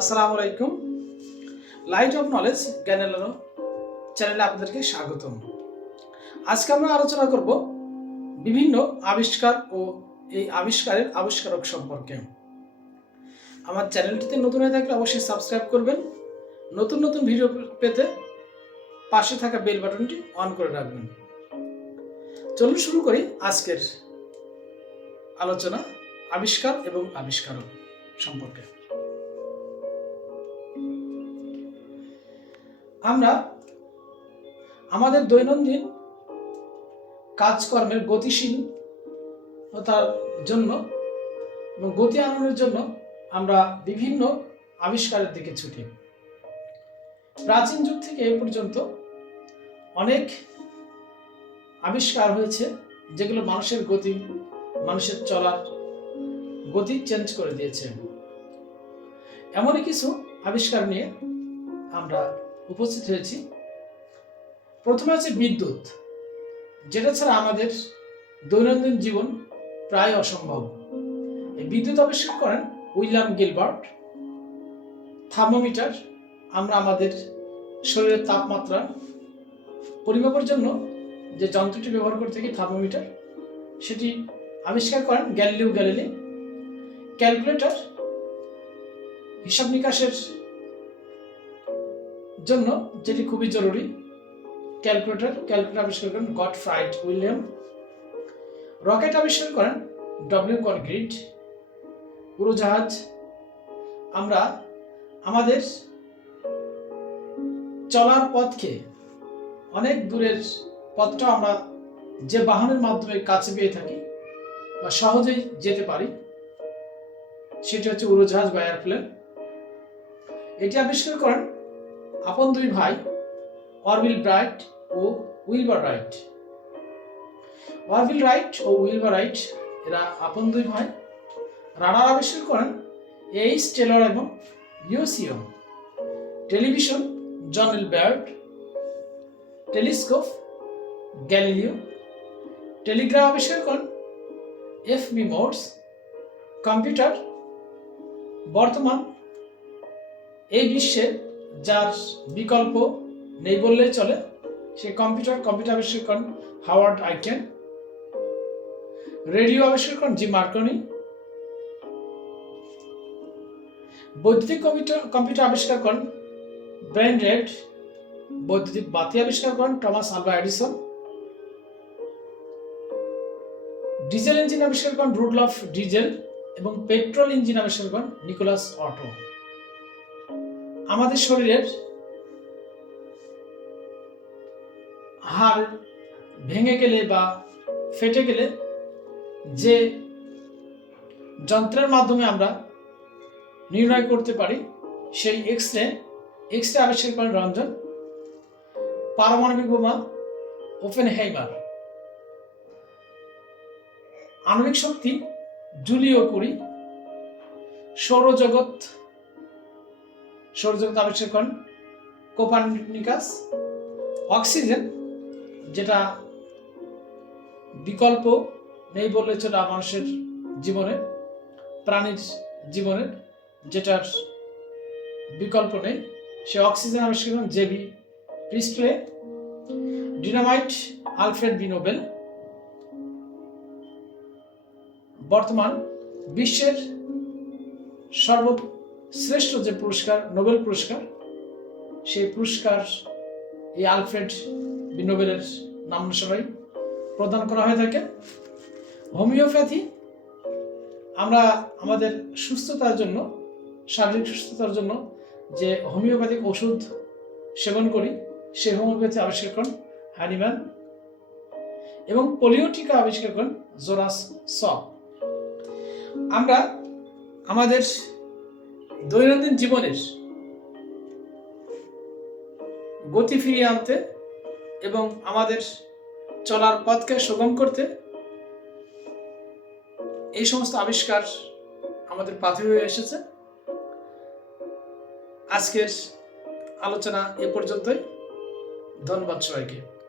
আসসালামু আলাইকুম। Light off knowledge জ্ঞানের চ্যানেলে আপনাদেরকে স্বাগতম। আজকে আমরা আলোচনা করব বিভিন্ন আবিষ্কার ও এই আবিষ্কারের আবিষ্কারক সম্পর্কে। আমার চ্যানেলটিতে নতুন হয়ে থাকলে অবশ্যই সাবস্ক্রাইব করবেন। নতুন নতুন ভিডিও পেতে পাশে থাকা বেল বাটনটি অন করে রাখবেন। চলুন শুরু করি আজকের আলোচনা আবিষ্কার এবং আবিষ্কারক সম্পর্কে। আমরা আমাদের দৈনন্দিন কাজকর্মের গতিশীলতার জন্য এবং গতি আনানোর জন্য আমরা বিভিন্ন আবিষ্কারের দিকে ছুটি। প্রাচীন যুগ থেকে এ পর্যন্ত অনেক আবিষ্কার হয়েছে যেগুলো মানুষের গতি, মানুষের চলার গতি চেঞ্জ করে দিয়েছে। এমনই কিছু আবিষ্কার নিয়ে আমরা উপস্থিত হয়েছি। প্রথমে আছে বিদ্যুৎ, যেটা ছাড়া আমাদের দৈনন্দিন জীবন প্রায় অসম্ভব। এই বিদ্যুৎ আবিষ্কার করেন উইলিয়াম গিলবার্ট। থার্মোমিটার আমরা আমাদের শরীরের তাপমাত্রা পরিমাপের জন্য যে যন্ত্রটি ব্যবহার করে থাকি থার্মোমিটার, সেটি আবিষ্কার করেন গ্যালিলিও গ্যালিলি। ক্যালকুলেটর হিসাব নিকাশের জন্য যেটি খুবই জরুরি, ক্যালকুলেটর ক্যালকুলেটর আবিষ্কার করেন গড ফ্রাইড উইলিয়াম। রকেট আবিষ্কার করেন ডব্লিউ কনক্রিট। উড়োজাহাজ, আমরা আমাদের চলার পথকে অনেক দূরের পথটা আমরা যে বাহনের মাধ্যমে কাছে পেয়ে থাকি বা সহজেই যেতে পারি, সেটি হচ্ছে উড়োজাহাজ বা এয়ারপ্লেন। এটি আবিষ্কার করেন আপন দুই ভাই অরবিল ব্রাইট ও উইলবার রাইট। অরবিল রাইট ও উইলবার রাইট, এরা আপন দুই ভাই। রাডার আবিষ্কার করেন এইচ টেলর এবং UCO television John L Baird. Telescope, Galileo. Telegraph আবিষ্কার করেন এফ বি মোর্স। কম্পিউটার, বর্তমান, এই বিশ্বে যার বিকল্প নেই বললেই চলে। সে কম্পিউটার কম্পিউটার আবিষ্কার করেন হাওয়ার্ড আইটেন রেডিও আবিষ্কার করেন জি মার্কনি বৈদ্যুতিক কম্পিউটার কম্পিউটার আবিষ্কার করেন ব্রেন রেড বৈদ্যুতিক বাতি আবিষ্কার করেন Thomas Alva Edison diesel engine আবিষ্কার করেন রুডলফ ডিজেল এবং পেট্রোল ইঞ্জিন আবিষ্কার করেন নিকোলাস অটো আমাদের শরীরের হাড় ভেঙে গেলে বা ফেটে গেলে যে যন্ত্রের মাধ্যমে আমরা নির্ণয় করতে পারি, সেই এক্স রে এক্স রে আবিষ্কার করেন রঞ্জন, পারমাণবিক বোমা ওপেন হেইমার আণবিক শক্তি জুলিও কুরি, সৌরজগৎ সৌরজগৎ আবিষ্কার করেন কোপারনিকাস। অক্সিজেন, যেটা বিকল্প নেই বললে চলে মানুষের জীবনে প্রাণীর জীবনে যেটার বিকল্প নেই। সে অক্সিজেন আবিষ্কার করেন J B Priestley dynamite Alfred B Nobel. বর্তমান বিশ্বের সর্বশ্রেষ্ঠ যে পুরস্কার, নোবেল পুরস্কার, সেই পুরস্কার এই আলফ্রেড নোবেলের নাম অনুসারেই প্রদান করা হয়ে থাকে। হোমিওপ্যাথি, আমরা আমাদের সুস্থতার জন্য, শারীরিক সুস্থতার জন্য যে হোমিওপ্যাথিক ওষুধ সেবন করি সে হোমিওপ্যাথি আবিষ্কার করেন হ্যানিম্যান এবং পোলিও টিকা আবিষ্কার করেন জোরাস স আমরা আমাদের দৈনন্দিন জীবনের গতি ফিরিয়ে আনতে এবং আমাদের চলার পথকে সুগম করতে এই সমস্ত আবিষ্কার আমাদের পাথে হয়ে এসেছে। আজকের আলোচনা এ পর্যন্তই। ধন্যবাদ সবাইকে।